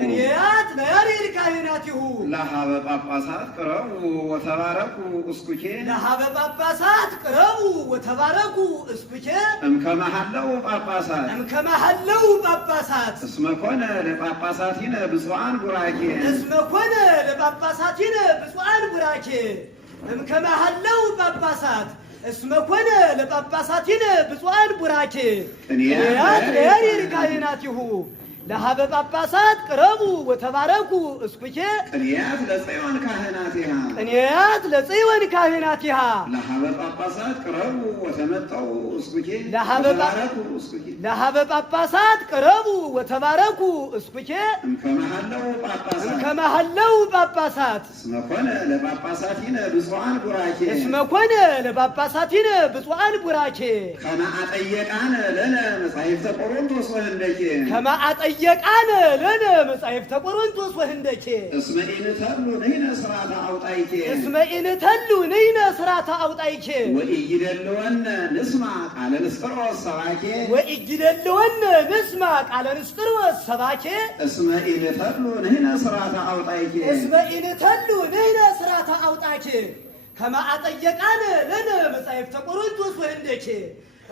ቅንያት ለያሬድ ካህናቲሁ ለሀበ ጳጳሳት ቅረቡ ወተባረኩ እስኩኬ እምከመሃለው ጳጳሳት እስመ ኮነ ለጳጳሳቲነ ብፁዓን ቡራኬ እምከመሃለው ጳጳሳት እስመ ኮነ ለጳጳሳቲነ ብፁዓን ቡራኬ ቅንያት ለያሬድ ካህናቲሁ ለሀበ ጳጳሳት ቅረቡ ወተባረኩ እስኩኬ ቅንያት ለጽዮን ካህናቲሃ ለሀበ ጳጳሳት ቅረቡ ወተመጠው እስኩኬ ለሀበ ጳጳሳት ቅረቡ ወተባረኩ እስኩኬ እምከመሃለው ጳጳሳት እስመ ኮነ ለጳጳሳቲነ ብፁዓን ቡራኬ ከመ አጠየቃነ ለነ መጻሕፍተ ቆሮንቶስ ወህንደኬ እስመ ኢንተሉ ንሕነ ስርዓተ አውጣይኬ ወኢይደልወነ ንስማ ቃለ ንስጥሮስ ሰባኬ እስመ ኢንተሉ ንሕነ ስርዓተ አውጣይኬ ከመ አጠየቃነ ለነ መጻሕፍተ ቆሮንቶስ ወህንደኬ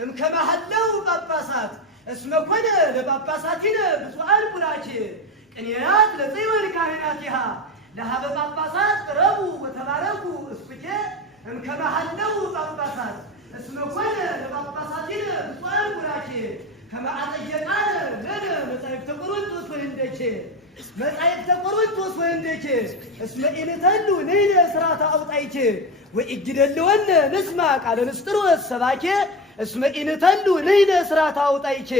እምከመሃለው ጳጳሳት እስመ ኮነ ለጳጳሳቲነ ብፁዓን ቡራኬ ቅንያት ለጽዮን ካህናቲሃ ለሀበ ጳጳሳት ቅረቡ ወተባረኩ እስኩኬ እምከመሃለው ጳጳሳት እስመ ኮነ ለጳጳሳቲነ ብፁዓን ቡራኬ ከመ አጠየቃነ ለነ መጻሕፍተ ቆሮንቶስ ወህንደኬ እስመ ኢንተሉ ንሕነ ስርዓተ አውጣይኬ ወኢይደልወነ ንስማ ቃለ ንስጥሮስ ሰባኬ እስመ ኢንተሉ ንሕነ ስርዓተ አውጣይኬ